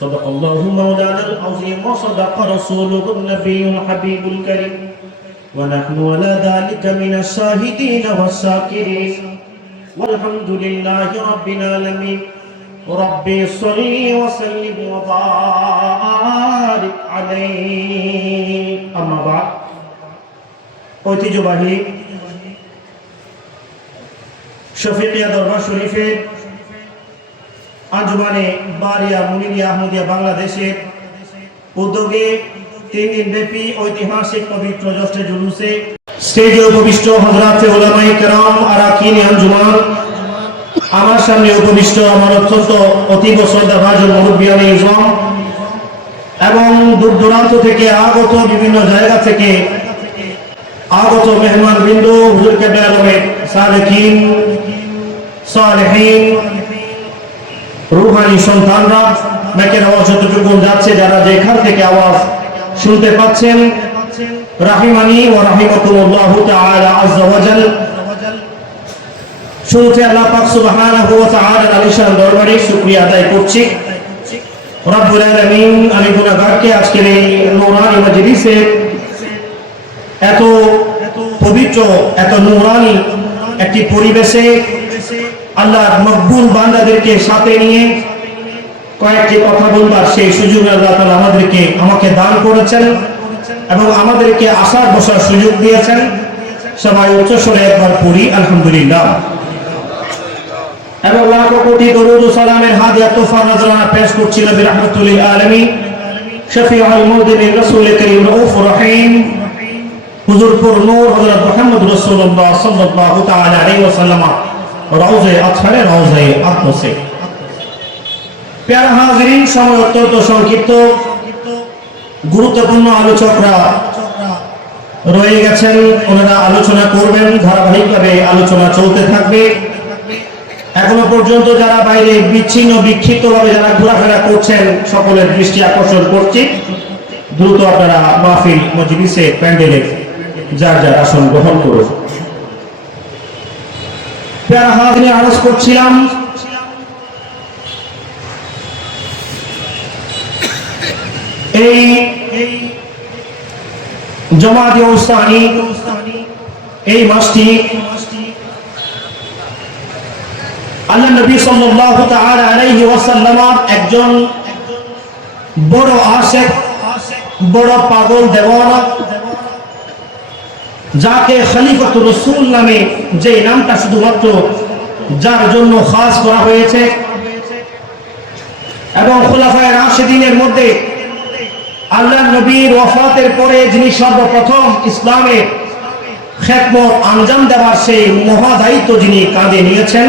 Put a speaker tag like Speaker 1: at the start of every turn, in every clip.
Speaker 1: صدق الله مولانا العظيم وصدق رسوله النبي الحبيب الكريم ونحن على ذلك من الشاهدين والشاكرين والحمد لله رب العالمين ربي صل وسلم وبارك عليه أما بعد ঐতিহ্যবাহী শফিকিয়া দরবার শরীফের আঞ্জুমানে, বারিয়া, মুনিরিয়া, আহমদিয়া বাংলাদেশের উদ্যোগে তিন দিন ব্যাপী ঐতিহাসিক পবিত্র জ্যেষ্ঠ জুলুসে স্টেজে উপবিষ্ট হজরাতে ওলামাই কেরাম আরাকিন আঞ্জুমান। আমার সামনে উপবিষ্ট আমার অত্যন্ত অতীব শ্রদ্ধাভাজন মুরব্বিয়ানি ইসলাম এবং দূর দূরান্ত থেকে আগত বিভিন্ন জায়গা থেকে আগত মেহমান বিন্দু হুজুর কেবলা আলমের সালেকিন সালেহীন রুহানি সন্তানরা নাকের আওয়াজ যতটুকু যাচ্ছে, যারা যেখান থেকে আওয়াজ শুনতে পাচ্ছেন, রাহিমানি ও রাহিমাতুল্লাহ তাআলা আযজা ওয়া জাল। শুরুতে আল্লাহ পাক সুবহানাহু ওয়া তাআলার আলিশান দরবারে শুকরিয়া আদায় করছি। রব্বুল আলামিন আমি গুনাহগারকে আজকের এই নূরানি মজলিসে এত পবিত্র, এত নূরানি একটি পরিবেশে আল্লাহর মকবুল বান্দাদেরকে সাথে নিয়ে কয়েকটি কথা বলবার সেই সুযোগ আল্লাহ তাআলা আমাদেরকে, আমাকে দান করেছেন এবং আমাদেরকে আসার বসার সুযোগ দিয়েছেন। সবাই উচ্চ স্বরে একবার পড়ি, আলহামদুলিল্লাহ। এবং লাখো কোটি দরুদ সালামের হাদিয়া তোফা নজরানা পেশ করছি নবী রাহমাতুল্লিল আলামিন। শফিউল মুদিনিন রাসূল করিম রউফ রহিম। হুজুরপুর নূর হযরত মুহাম্মদ রাসূলুল্লাহ সাল্লাল্লাহু তাআলা আলাইহি ওয়াসাল্লাম। রওজে আছারে রওজে আকদসে প্যারা হাজিরিন সময় অত্যন্ত সংক্ষিপ্ত। গুরুত্বপূর্ণ আলোচকরা রয়ে গেছেন, ওনারা আলোচনা করবেন, ধারাবাহিকভাবে আলোচনা চলতে থাকবে। এখনও পর্যন্ত যারা বাইরে বিচ্ছিন্ন বিক্ষিপ্ত ভাবে যারা ঘোরাফেরা করছেন, সকলের দৃষ্টি আকর্ষণ করছি। দ্রুত আপনারা মাহফিল মজলিসে প্যান্ডেলে যার যার আসন গ্রহণ হাজিনে আরজ করছিলাম। এই জমাতে উস্তানি এই মাসটি আল্লাহ নবী সাল্লাল্লাহু তাআলা আলাইহি ওয়াসাল্লাম একজন বড় আশেক, বড় পাগল দেওয়ানা যাকে খলিফাতুর রসুল নামে যে নামটা শুধুমাত্র যার জন্য খাস করা হয়েছে, এবং খোলাফায় রাশেদিনের মধ্যে আল্লাহ নবীর ওয়াফাতের পরে যিনি সর্বপ্রথম ইসলামের খেদমত আঞ্জাম দেওয়ার সেই মহাদায়িত্ব যিনি কাঁধে নিয়েছেন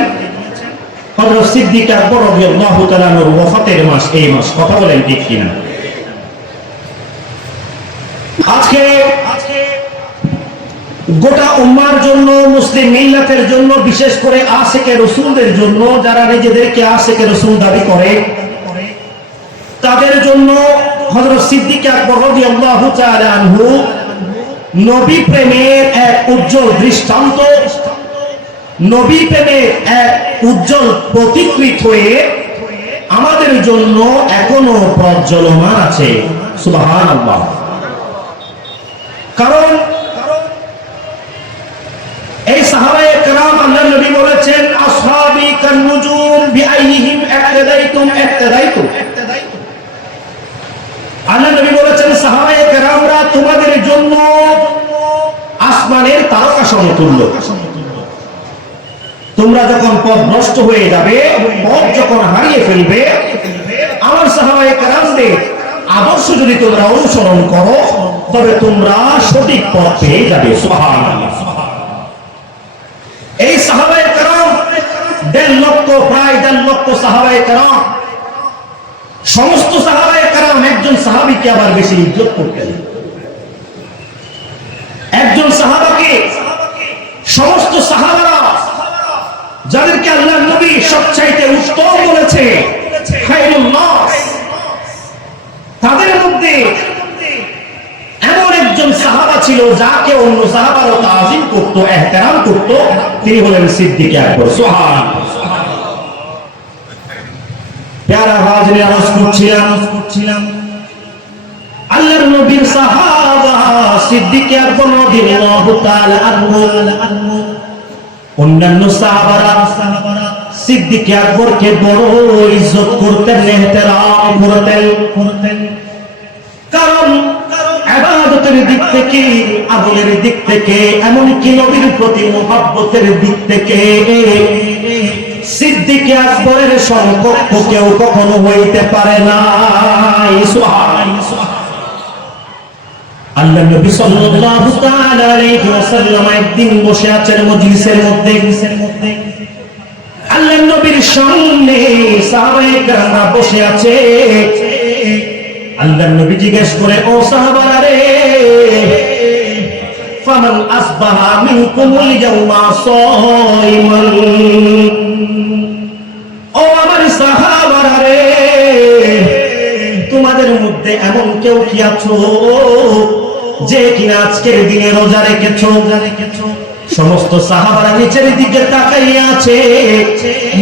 Speaker 1: আজকে গোটা উম্মার জন্য, মুসলিম মিল্লাতের জন্য, বিশেষ করে আশেকে রসুলদের জন্য, যারা নিজেদেরকে আশেকে রসুল দাবি করে, তাদের জন্য হযরত সিদ্দিক নবী প্রেমের এক উজ্জ্বল দৃষ্টান্ত, নবী প্রেমের এক উজ্জ্বল প্রতিকৃত হয়ে আমাদের জন্য এখনও প্রজ্বলমান আছে। সুবহানাল্লাহ। কারণ এই তোমাদের জন্য আসমানের তারকা সমতুল্য। তোমরা যখন পথ নষ্ট হয়ে যাবে, পথ যখন হারিয়ে ফেলবে, আমার সাহাবায়ে কেরামদের আদর্শ যদি তোমরা অনুসরণ করো, তবে তোমরা সঠিক পথ পেয়ে যাবে। সুবহানাল্লাহ। এই সাহাবাই কারণ দেড় লক্ষ, প্রায় দেড় লক্ষ সাহাবাই কারণ সমস্ত সাহাবাই কারণ একজন সাহাবিকে আবার বেশি ইজ্জত করতেন। একজন সাহাবাকে সমস্ত সাহাবারা যাদেরকে আল্লাহ নবী সবচাইতে উত্তম বলেছে তাদের মধ্যে এমন একজন সাহাবা ছিল, যাকে অন্য সাহাবারও তাজিম করত, এহতেরাম করত, তিনি হলেন সিদ্দিক আকবর। সোহান অন্যান্য কারণ আবাদতের দিক থেকে, আমলের দিক থেকে, এমনকি নবীর প্রতি মোহাব্বতের দিক থেকে। সিদ্দিকে আকবরের সমকক্ষ কেউ কখনো হইতে পারে না। আল্লাহ নবীর সামনে সাহাবায়ে বসে আছে। আল্লাহ নবী জিজ্ঞেস করে, ও সাহাবারা রে, ফামান আসবাহা মিনকুমুল ইয়াওমা সাইমান? ও আমার সাহাবারা রে, তোমাদের মধ্যে এমন কেউ কি আছো যে কিনা আজকের দিনে রোজা রেখেছো রোজা রেখেছো? সমস্ত সাহাবারা নিচের দিকে তাকাইয়া আছে,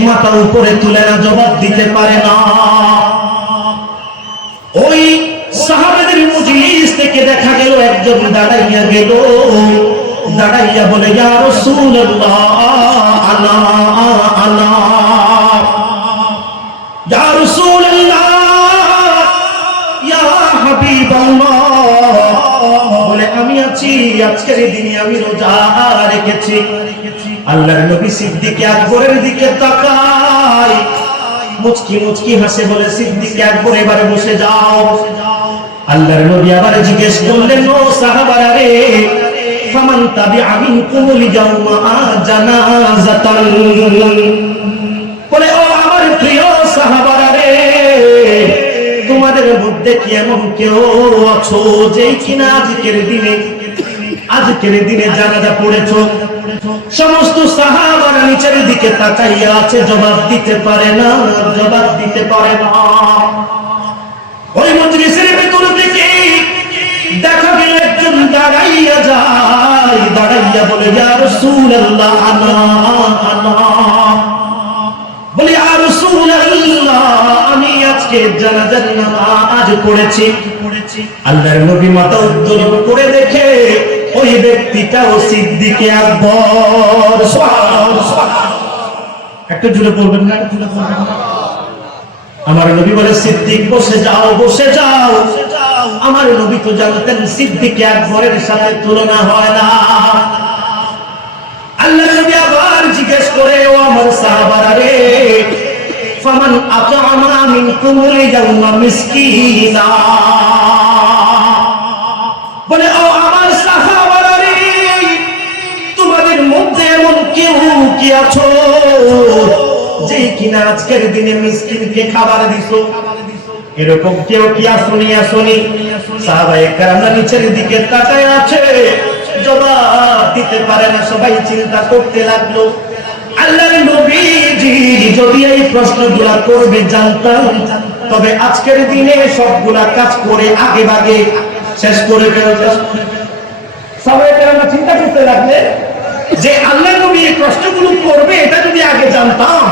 Speaker 1: মাথা উপরে তুলে না, জবাব দিতে পারে না। ওই সাহাবাদের মজলিস থেকে দেখা গেল একজন দাঁড়াইয়া গেল। দাঁড়াইয়া বলে, ইয়া ইয়া বলে, আমি আছি, আজকের দিনে আমি রোজা রেখেছি। আল্লাহর নবী সিদ্দিক আকবরের দিকে তাকায়। মুচকি মুচকি হাসে বলে, সিদ্দিক আকবর এবারে বসে যাও। আল্লাহর নবী আবার জিজ্ঞেস করলেন, ও সাহাবারা রে, ফামান তাবিআ মিনকুমুল ইয়াওমা জানাজাতান বলে, ও আমার প্রিয় সাহাবারা রে, তোমাদের মধ্যে কি এমন কেউ আছো যে কিনা আজকের দিনে আজকের দিনে জানাজা পড়েছো? সমস্ত সাহাবারা নিচের দিকে তাকাইয়া আছে, জবাব দিতে পারে না, জবাব দিতে পারে না। ওই মজলিসের ভেতর থেকে দেখা গেল একজন দাঁড়াইয়া যায়। দাঁড়াইয়া বলে, ইয়া রাসূলুল্লাহ, আনা আনা। বলি আমি আজকে জানাজার নামাজ পড়েছি। আল্লাহর নবী মাথা উত্তোলন করে দেখে ওই ব্যক্তিটাও সিদ্দিকে আকবর। একটু জুড়ে বলবেন না, একটু জুড়ে বলবেন না। আমার নবী বলে, সিদ্দিক, বসে যাও বসে যাও। আমার নবী তো জানতেন, সিদ্দিকে আকবরের সাথে তুলনা হয় না। আল্লাহ নবী আবার জিজ্ঞেস করে, ও আমার সাহাবারা রে, ফামান আতামা মিনকুমুল ইয়াউমা মিসকিনা? বলে, ও আজকের দিনে মিসকিনকে খাবার দিছো এরকম কেউ কি আসনি আসনি নিচের দিকে তাকায় আছে জবাব দিতে পারে না সবাই চিন্তা করতে লাগল আল্লাহর তবে আজকের দিনে সবগুলা কাজ করে আগে ভাগে শেষ করে ফেলতাম সবাই কেরামরা চিন্তা করতে লাগলে যে আল্লাহ নবী এই প্রশ্নগুলো করবে, এটা যদি আগে জানতাম,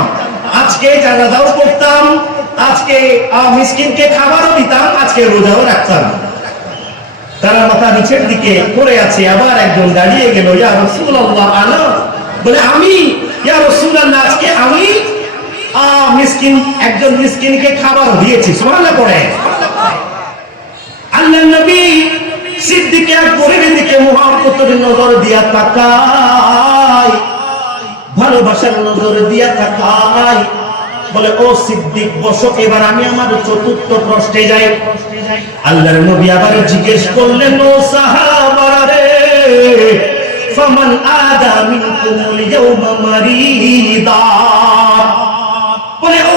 Speaker 1: আজকে জানাজাও করতাম, আজকে মিসকিনকে খাবারও দিতাম, আজকে রোজাও রাখতাম। তারা মাথা নিচের দিকে পড়ে আছে, আবার একজন দাঁড়িয়ে গেল, ইয়া রাসূলুল্লাহ, আনা? বলে, আমি, ইয়া রাসূলুল্লাহ, আজকে আমি মিসকিন, একজন মিসকিনকে খাবার দিয়েছি। সুবহানাল্লাহ পড়ে। আল্লাহ নবী সিদ্দিকে দিকে নজর দিয়া তাকায় ভালোবাসার নজর দিয়া তাকায় বলে, ও সিদ্দিক, বসো, এবার আমি আমার চতুর্থ প্রশ্নে যাই। আল্লাহর নবী আবার জিজ্ঞেস করলেন, ও সাহাবারা রে, ফামান আদা মিনকুমুল মারিদা? বলে, ও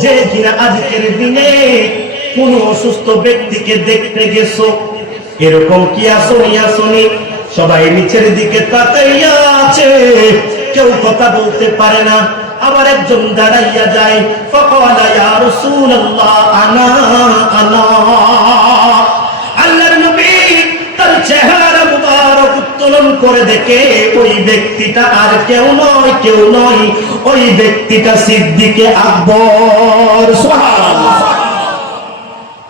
Speaker 1: যে কিনা আজকের দিনে কোন অসুস্থ ব্যক্তিকে দেখতে গেছো? এরকম কি সবাই নিচের দিকে তাকাইয়া আছে। কেউ কথা বলতে পারে না। আবার একজন দাঁড়াইয়া যায়। ফকালা, ইয়া রাসূলুল্লাহ, আনা আনা। আল্লাহর নবী তার চেহারা উত্তোলন করে দেখে ওই ব্যক্তিটা আর কেউ নয় কেউ নয়। ওই ব্যক্তিটা সিদ্দিকে আকবর।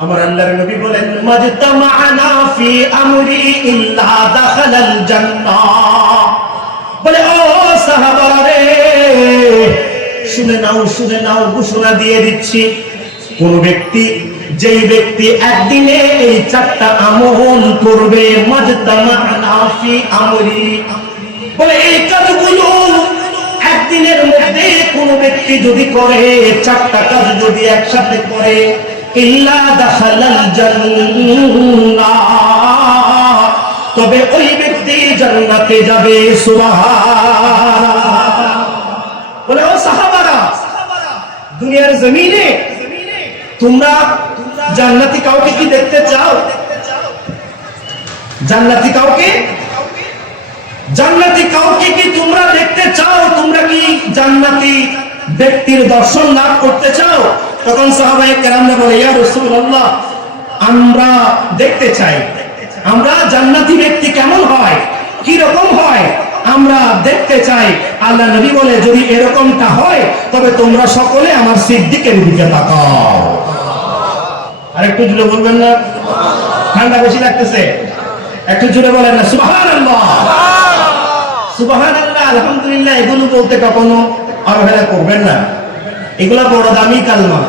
Speaker 1: আমার আল্লাহর নবী বলেন মাজতামানা ফি আমরি ইল্লা দাখালাল জান্নাহ। বলে, ও সাহাবারা রে, শুনে নাও শুনে নাও, ঘোষণা দিয়ে দিচ্ছি। কোন ব্যক্তি যেই ব্যক্তি একদিনে এই চারটা আমল করবে বলে, এই কাজগুলো একদিনের মধ্যে ব্যক্তি যদি করে, চারটা কাজ যদি একসাথে করে তবে ওই ব্যক্তি যাবে বলে, ও সাহাবারা, দুনিয়ার জমিনে তোমরা জান্নাতি কাউকে কি দেখতে চাও? জান্নাতি কাউকে? জান্নাতি কাউকে কি তোমরা দেখতে চাও? তোমরা কি জান্নাতি ব্যক্তির দর্শন লাভ করতে চাও? তখন সাহাবায়ে কেরামরা বলে, ইয়া রাসূলুল্লাহ, আমরা দেখতে চাই। আমরা জান্নাতি ব্যক্তি কেমন হয়? কি রকম হয়? আমরা দেখতে চাই। আল্লাহ নবী বলে, যদি এরকমটা হয়, তবে তোমরা সকলে আমার সিদ্দিকের দিকে তাকাও। আরেকটু জুড়ে বলবেন না? ঠান্ডা বেশি লাগতেছে। একটু জুড়ে বলেন না আলহামদুলিল্লাহ, এগুলো বলতে কখনো অবহেলা করবেন না। এগুলা বড় দামি কালমা।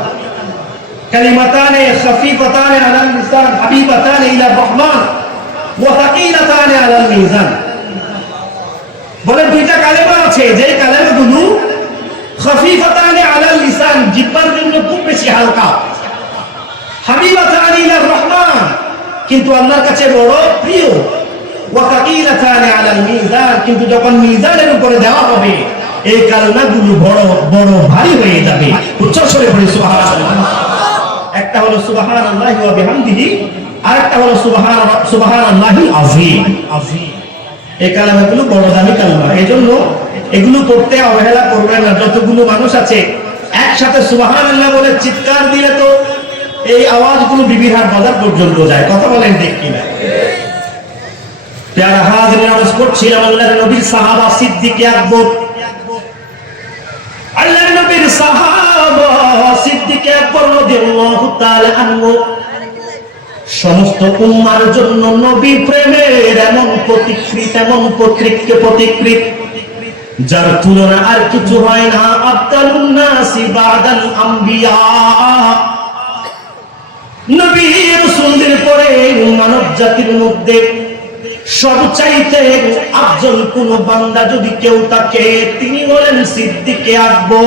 Speaker 1: আলাল লিসান জন্য খুব বেশি হালকা। কিন্তু আল্লাহর কাছে বড় প্রিয়। কিন্তু যখন মিজানের উপরে দেওয়া হবে, এই কালমাগুলো বড় বড় ভারী হয়ে যাবে। পড়ে একটা হলো বিহামদিহি হলো এই বড় দামি এগুলো পড়তে অবহেলা করবেন না। যতগুলো মানুষ আছে, একসাথে সুবহানাল্লাহ বলে চিৎকার দিলে তো এই আওয়াজগুলো বিবিহার বাজার পর্যন্ত যায়। কথা বলেন ঠিক কিনা? প্যারা হাজির নামাজ পড়ছিলাম আল্লাহর নবীর সাহাবা সিদ্দিক আকবর। আল্লাহর নবীর সাহাবা সিদ্দিক আকবর রাদিয়াল্লাহু তাআলা আনহু। সমস্ত উম্মার জন্য নবী প্রেমের এমন প্রতিকৃত এমন প্রতিকৃত প্রতিকৃত। যার তুলনা আর কিছু হয় না। আব্দালুন নাসি বাদাল আম্বিয়া। নবী পরে মানব জাতির মধ্যে সবচাইতে আফজল কোন বান্দা যদি কেউ তাকে তিনি সিদ্দিকে আকবর।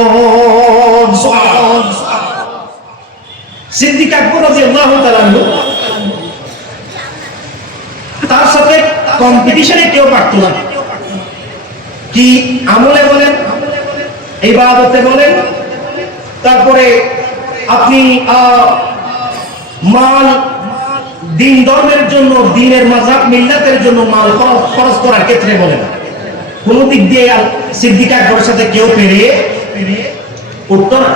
Speaker 1: তার সাথে কম্পিটিশনে কেউ পারত না। কি আমলে বলেন ইবাদতে বলেন তারপরে আপনি আহ, মাল দিন ধর্মের জন্য দিনের মাজাব মিল্লাতের জন্য মাল খরচ- খরচ করার ক্ষেত্রে বলেন কোন দিক দিয়ে আর সিদ্দিকা আকবরের সাথে কেউ পেরে উঠতো না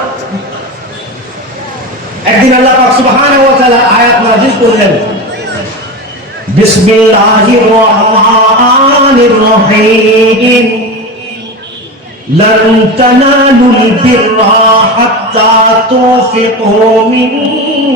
Speaker 1: একদিন আল্লাহ পাক সুবহানাহু ওয়া তাআলা আয়াত নাযিল করলেন বিসমিল্লাহির রহমানির রহিম لن تنالوا البر حتى تنفقوا مما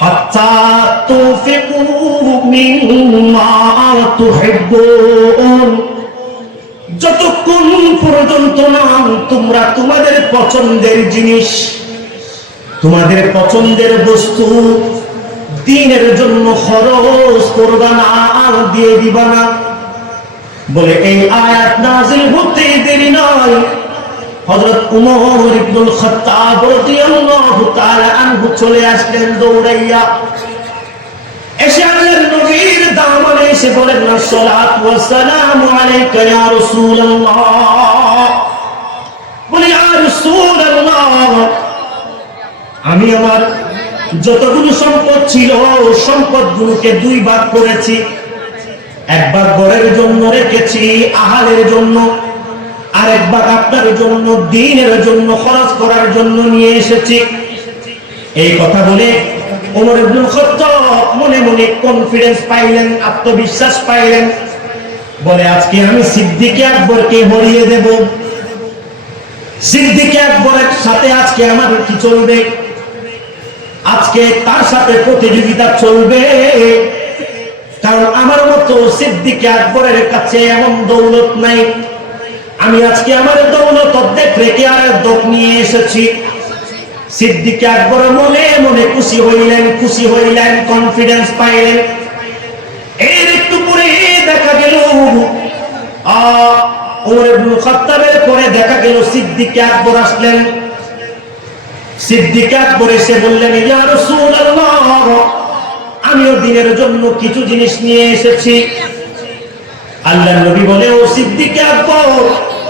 Speaker 1: হাত্তা তুফিকু মিম্মা তুহিব্বুন। যতক্ষণ পর্যন্ত না তোমরা তোমাদের পছন্দের জিনিস, তোমাদের পছন্দের বস্তু দিনের জন্য খরচ করবা না, আর দিয়ে দিবা না। বলে এই আয়াত নাজিল হতে দেরি নয়। হযরত উমর ইবনুল খাত্তাব রাদিয়াল্লাহু তাআলা আনহু চলে আসলেন দৌড়াইয়া। এসে আল্লাহর নবীর দামনে এসে বলেন সালাত ওয়া সালামু আলাইকা ইয়া রাসূলুল্লাহ। বলে, ইয়া রাসূলুল্লাহ, আমি আমার যতগুলো সম্পদ ছিল, সম্পদগুলোকে দুই ভাগ করেছি। একবার ঘরের জন্য রেখেছি, আহারের জন্য। আর একবার আপনার জন্য, দিনের জন্য, খরচ করার জন্য নিয়ে এসেছি। এই কথা বলে ওমর খাত্তাব মনে মনে কনফিডেন্স পাইলেন, আত্মবিশ্বাস পাইলেন। বলে, আজকে আমি সিদ্দিকে আকবরকে হরিয়ে দেব। সিদ্দিকে আকবরের সাথে আজকে আমার কি চলবে? আজকে তার সাথে প্রতিযোগিতা চলবে। কারণ আমার মতো সিদ্দিকে আকবরের কাছে এমন দৌলত নাই। আমি আজকে আমার দৌলত অর্ধেক রেখে আর নিয়ে এসেছি। সিদ্দিকে আকবর মনে মনে খুশি হইলেন খুশি হইলেন কনফিডেন্স পাইলেন। এর একটু পরে দেখা গেল পরে দেখা গেল সিদ্দিকে আকবর আসলেন। সিদ্দিক আকবর এসে বললেন আমিও দিনের জন্য কিছু জিনিস নিয়ে এসেছি। আল্লাহ নবী বলে, ও সিদ্দিক আকবর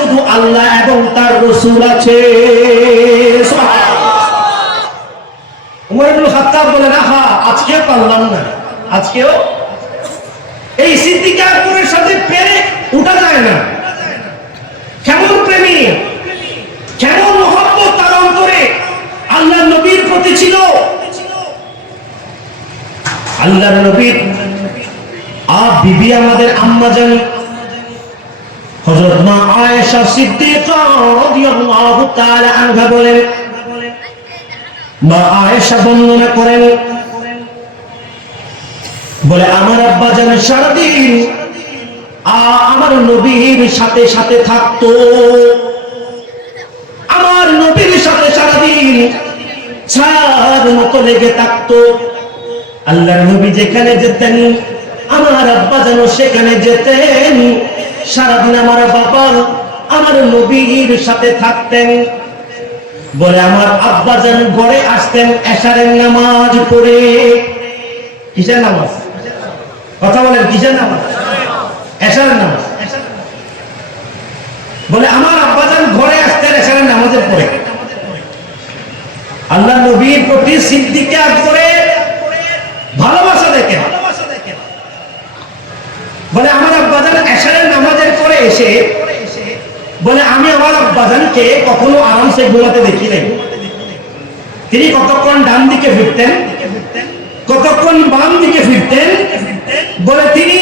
Speaker 1: শুধু আল্লাহ এবং তার রসুল আছে। পারলাম না। আজকেও এই সাথে পেরে উঠা যায় না। কেমন প্রেমী, কেমন তার অন্তরে। আল্লাহ নবীর প্রতি ছিল। আল্লাহ নবীর আর বিবি আমাদের আম্মা জানি হযরত মা আয়েশা সিদ্দিকা রাদিয়াল্লাহু তাআলা আনহা বলেন, মা আয়েশা বর্ণনা করেন, বলে, আমার আব্বা জান সারাদিন আমার নবীর সাথে সাথে থাকতো। আমার নবীর সাথে সারাদিন ছায়ার মতো লেগে থাকতো। আল্লাহর নবী যেখানে যেতেন, আমার আব্বা যেন সেখানে যেতেন। সারাদিন আমার বাবা, আমার নবীর সাথে থাকতেন। বলে আমার আব্বা যেন ঘরে আসতেন এশারের নামাজ পড়ে। কিসের নামাজ? কথা বলেন, কিসের নামাজ? এশারের নামাজ। বলে আমার আব্বাজান ঘরে আসতেন এসারের নামাজের পরে। আল্লাহ নবীর প্রতি সিদ্দিকে করে ভালোবাসা দেখে বলে আমার আব্বাজান এসারের নামাজের পরে এসে বলে, আমি আমার আব্বাজানকে কখনো আরামসে ঘুমাতে দেখি নাই। তিনি কতক্ষণ ডান দিকে ফিরতেন, কতক্ষণ বাম দিকে ফিরতেন, বলে, তিনি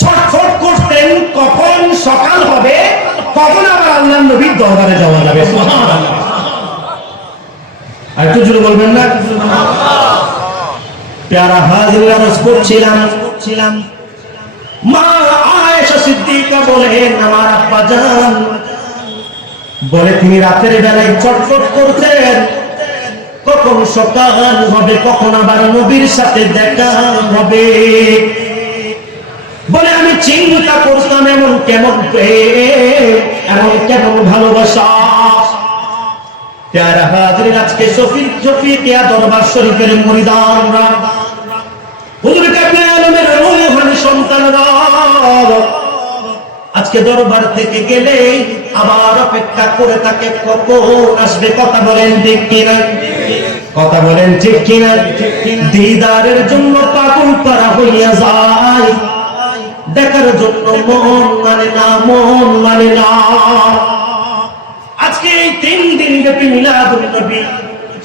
Speaker 1: ছটফট করতেন কখন সকাল হবে, কখন আবার আল্লাহ নবীর দরবারে যাওয়া যাবে। আর একটু জুড়ে বলবেন না? প্যারা হাজির করছিলাম ছিলাম মা সিদ্দিকা বলেন বলে তিনি রাতের বেলায় চটফট করতেন। কখন সকাল হবে, কখন আবার নবীর সাথে দেখা হবে। বলে, আমি চিন্তা করতাম, এমন কেমন এমন কেমন ভালোবাসা। শরীফের মুরিদানরা। সন্তানরা। আজকে দরবার থেকে গেলে আবার অপেক্ষা করে থাকে কখন আসবে কথা বলেন ঠিক কিনা? কথা বলেন ঠিক কিনা? দিদারের জন্য পাগল পারা হইয়া যায়। দেখার জন্য মন মানে না, মন মানে না। আজকে এই তিন দিন ব্যাপী মিলাদুন নবী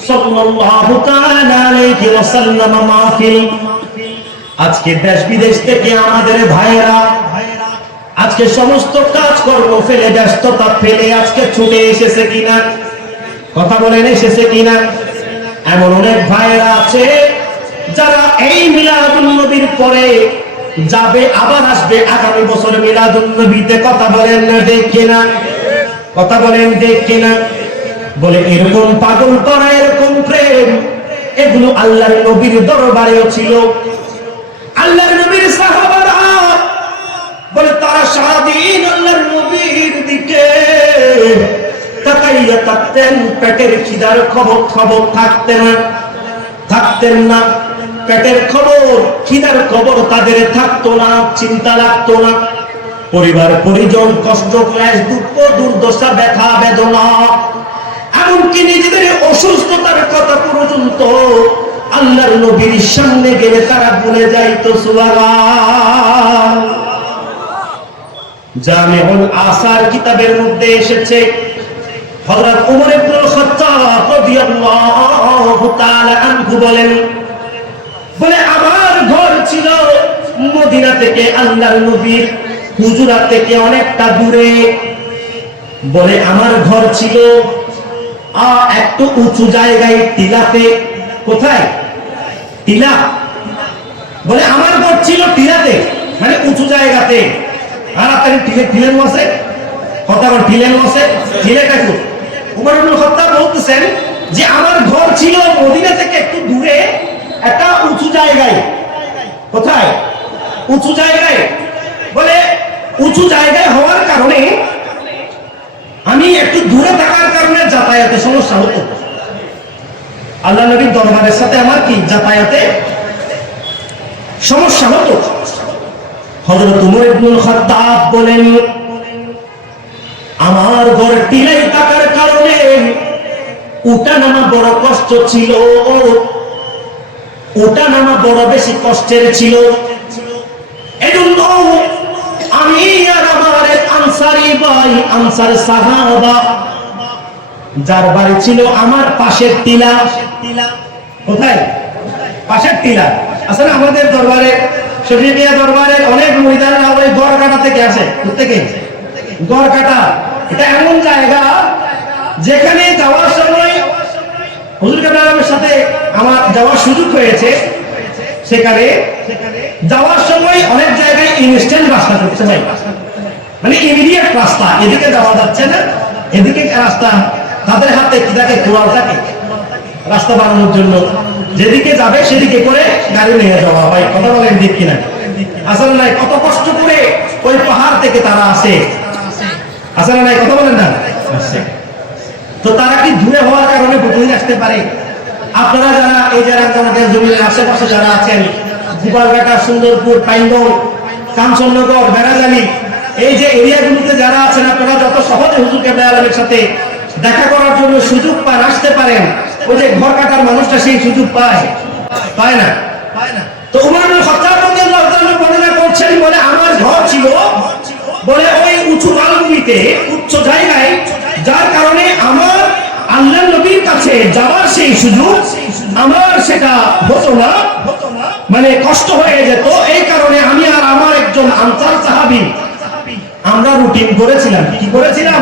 Speaker 1: সাল্লাল্লাহু তাআলা আলাইহি ওয়াসাল্লাম মাহফিল। আজকে দেশ বিদেশ থেকে আমাদের ভাইয়েরা আজকে সমস্ত কাজকর্ম ফেলে, ব্যস্ততা ফেলে, আজকে ছুটে এসেছে কিনা? কথা বলেন, এসেছে কিনা? এমন অনেক ভাইয়েরা আছে, যারা এই মিলাদুল নবীর পরে যাবে, আবার আসবে আগামী বছর মিলাদুল নবীতে কথা বলেন না, দেখ কিনা কথা বলেন, দেখ কিনা বলে, এরকম পাগল করা, এরকম প্রেম, এগুলো আল্লাহর নবীর দরবারেও ছিল। আল্লাহর নবীর সাহাবারা বলে, তারা সারাদিন আল্লাহর নবীর দিকে তাকাইয়া থাকতেন। পেটের খিদার খবর খবর থাকতেন না থাকতেন না। পেটের খবর, খিদার খবর তাদের থাকতো না, চিন্তা লাগতো না। পরিবার, পরিজন, কষ্ট, ক্লেশ, দুঃখ, দুর্দশা, ব্যথা, বেদনা। এমনকি নিজেদের অসুস্থতার কথা পর্যন্ত আল্লাহর নবীর সামনে গেলে তারা ভুলে যাইতো সুবহান জামিউল আসার কিতাবের মধ্যে এসেছে হযরত ওমর ইবনে খাত্তাব রাদিয়াল্লাহু তাআলা আনহু বলেন, বলে, আমার ঘর ছিল মদিনা থেকে আল্লাহর নবীর থেকে অনেকটা দূরে। বলে, আমার ঘর ছিল একটু উঁচু জায়গায় টিলাতে। কোথায়? টিলা। বলে, আমার ঘর ছিল টিলাতে মানে উঁচু জায়গাতে। যে, আমার ঘর ছিল মদিনা থেকে একটু দূরে একটা উঁচু জায়গায়। কোথায়? উঁচু জায়গায়। বলে, উঁচু জায়গায় হওয়ার কারণে আমি একটু দূরে থাকার কারণে যাতায়াতে সমস্যা হতো। আল্লাহ নবীর দরবারের সাথে আমার কি যাতায়াতে সমস্যা হতো? হযরত উমর ইবনুল খাত্তাব বলেন, আমার ঘর টিলাই থাকার কারণে উঠা নামা বড় কষ্ট ছিল ওটা নামা বড় বেশি কষ্টের ছিল। এজন্য আমি আর আমার আনসারি ভাই, আনসার সাহাবা, যার বাড়ি ছিল আমার পাশের টিলা। কোথায়? পাশের টিলা। আসলে আমাদের দরবারে? শফিকিয়া দরবারের অনেক মহিলারা ওই গড় কাটা থেকে আসে। থেকে গড় কাটা এটা এমন জায়গা যেখানে যাওয়ার সময় হুজুর সাথে আমার যাওয়ার সুযোগ হয়েছে। সেখানে যাওয়ার সময় অনেক জায়গায় ইনস্ট্যান্ট রাস্তা করতে হয় মানে ইমিডিয়েট রাস্তা। এদিকে যাওয়া যাচ্ছে না, এদিকে রাস্তা। তাদের হাতে কি থাকে? কোরাল থাকে। রাস্তা বানানোর জন্য। যেদিকে যাবে সেদিকে করে গাড়ি নিয়ে যাওয়া হয়। কথা বলেন ঠিক কিনা? আসলে নাই কত কষ্ট করে ওই পাহাড় থেকে তারা আসে। আসলে নাই কথা বলেন না? তো তারা কি দূরে হওয়ার কারণে প্রতিদিন আসতে পারে? আপনারা যারা এই যারা আমাদের জমির আশেপাশে যারা আছেন, গোপালঘাটা, সুন্দরপুর পাইন্দল কাঞ্চননগর, বেড়াজালি, এই যে এরিয়াগুলোতে যারা আছেন, আপনারা যত সহজে হুজুর কেবলা সাথে দেখা করার জন্য সুযোগ পান, আসতে পারেন। ওই যে ঘর কাটার মানুষটা সেই সুযোগ পায়। পায় না। তো করছেন বলে আমার ঘর ছিল, বলে ওই উঁচু মালভূমিতে, উচ্চ জায়গায়, যার কারণে আমার আল্লাহ নবীর কাছে যাওয়ার সেই সুযোগ আমার সেটা হতো না। মানে কষ্ট হয়ে যেত। এই কারণে আমি আর আমার একজন আনসার সাহাবী, আমরা রুটিন করেছিলাম। কি করেছিলাম?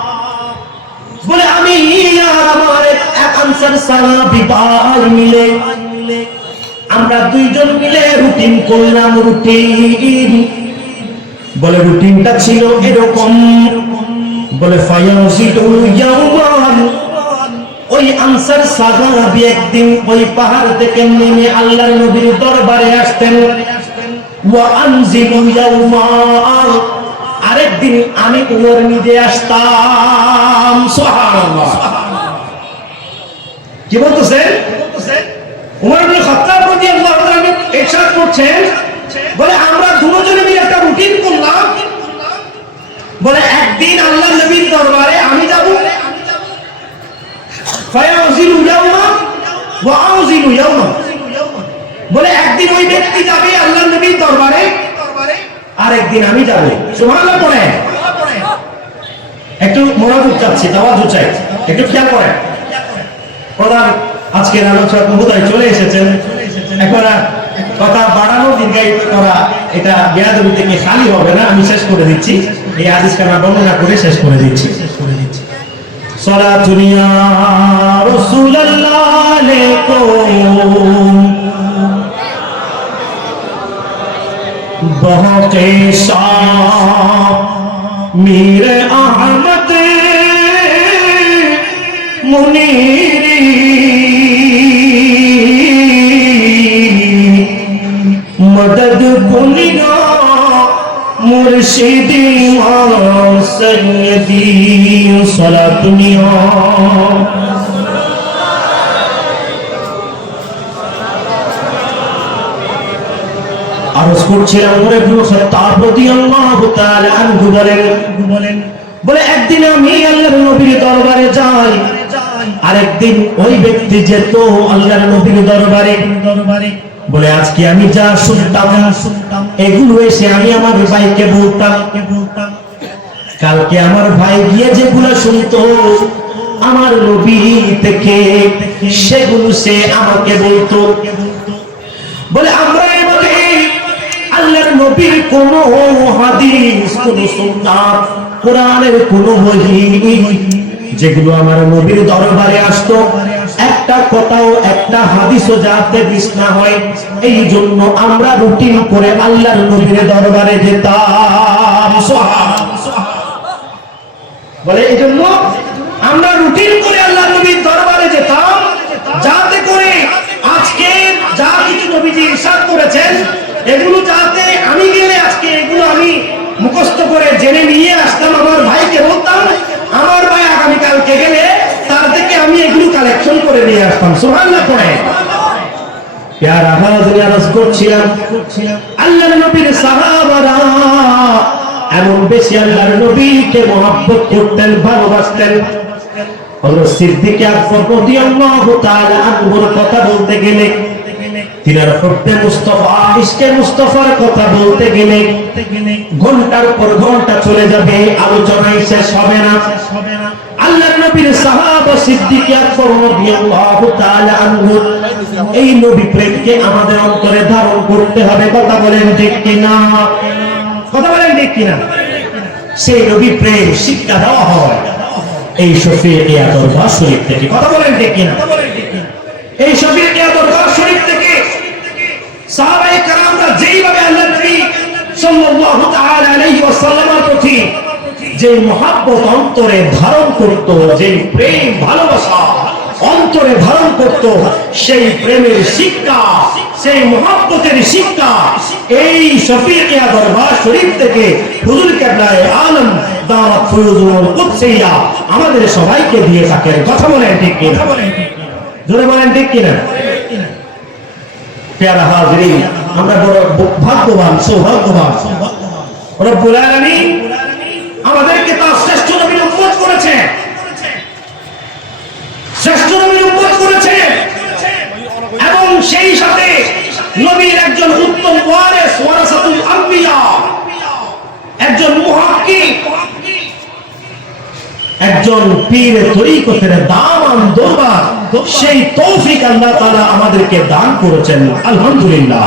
Speaker 1: বলে, আমি আর আমার এক আনসার সাহাবী ভাই মিলে আমরা দুইজন মিলে রুটিন করলাম রুটিন। বলে, রুটিনটা ছিল এরকম। বলে ওই আনসার সাহাবী একদিন ওই পাহাড় থেকে নেমে আল্লাহর নবীর দরবারে আসতেন। ওয়া আনজিলু ইয়াওমান আরেকদিন আমি উমর নিজে আসতাম। কি বলতেছেন? করছেন। বলে, আমরা দুজনে মিলে একটা রুটিন করলাম। বলে, একদিন আল্লাহ নবীর দরবারে আমি যাব। বলে, একদিন ওই ব্যক্তি যাবে আল্লাহ নবীর দরবারে। আর একদিন আমি যাব। সুবহানাল্লাহ পড়ে। একটু মনোযোগ চাচ্ছি, তাওয়াজু চাই। একটু খেয়াল করেন প্রধান আজকের আলোচক মহোদয় চলে এসেছেন। এখন কথা বাড়ানো, দীর্ঘায়িত করা, এটা বেয়াদবি থেকে খালি হবে না, আমি শেষ করে দিচ্ছি। এই আদিস কানা বর্ণনা করে শেষ করে দিচ্ছি শেষ করে দিচ্ছি। সলাতুন ইয়া রাসূলুল্লাহ আলাইকুম। بہتے صاحب میرے احمد منیری مدد کنگا مرشد امام سیدی صلاة دنیا আরজ করছিলাম ওমর ইবনে খাত্তাব রাদিয়াল্লাহু তাআলা আনহু বলেন বলে, একদিন আমি আল্লাহর নবীর দরবারে যাই, আরেকদিন ওই ব্যক্তি যেত আল্লাহর নবীর দরবারে দরবারে বলে, আজকে আমি যা শুনতাম শুনতাম, এগুলো এসে আমি আমার ভাইকে বলতাম, কালকে আমার ভাই গিয়ে যেগুলো শুনতো, আমার নবী থেকে সেগুলো সে আমাকে বলতো। বলে, আমরা নবীর কোন হাদিস, কোন সুন্নাত, কোরআনের কোন বহি যেগুলো আমার নবীর দরবারে আসতো, একটা কথাও, একটা হাদিসও যাতে মিস না হয়। এই জন্য আমরা রুটিন করে আল্লাহর নবীর দরবারে যেতাম। বলে এই জন্য আমরা রুটিন করে আল্লাহ নবীর দরবারে যেতাম। যাতে করে আজকে যা কিছু নবীজি ইরশাদ করেছেন এগুলো যাতে আমি গেলে আজকে এগুলো আমি মুখস্থ করে জেনে নিয়ে আসতাম আমার ভাইকে বলতাম আমার ভাই আগামী কালকে গেলে তার থেকে আমি এগুলো কালেকশন করে নিয়ে আসতাম। সুবহানাল্লাহ পড়ে। প্যার আওয়াজ নিয়ে করছিলাম। আল্লাহর নবীর সাহাবারা এমন বেশি আল্লাহর নবীকে মহাব্বত করতেন ভালোবাসতেন। হযরত সিদ্দিক আকবর রাদিয়াল্লাহু তাআলা আনহুর কথা বলতে গেলে কথা না। আমাদের অন্তরে ধারণ করতে হবে, কথা বলেন ঠিক কিনা? কথা বলেন ঠিক কিনা? সেই নবী প্রেম শিক্ষা দেওয়া হয়। এই শফিয়া দরবার থেকে, কথা বলেন ঠিক কিনা? এই থেকে সাহাবায়ে কেরামরা যেইভাবে আল্লাহ নবী সাল্লাল্লাহু তাআলা আলাইহি ওয়াসাল্লামের প্রতি যে মহাব্বত অন্তরে ধারণ করত, যে প্রেম ভালোবাসা অন্তরে ধারণ করত, সেই প্রেমের শিক্ষা, সেই মহাব্বতের শিক্ষা এই শফিকিয়া দরবার শরীফ থেকে হুজুর কেবলায় আলম দাওয়াত ফয়ুজুল কুদসিয়া আমাদের সবাইকে দিয়ে থাকেন। কথা বলেন ঠিক কিনা? জোরে বলেন ঠিক কিনা? প্যারা হাজরিন, আমরা বড় ভাগ্যবান, সৌভাগ্যবান। রব্বুল আমাদেরকে তার শ্রেষ্ঠ নবীর উম্মত করেছে। শ্রেষ্ঠ নবীর উম্মত করেছে। এবং সেই সাথে নবীর একজন উত্তম ওয়ারিস, ওয়ারাসাতুল আম্বিয়া, একজন মুহাক্কিক একজন পীর তরিকতের দামান দরবার। সেই তৌফিক আল্লাহ তাআলা আমাদেরকে দান করেছেন। আলহামদুলিল্লাহ।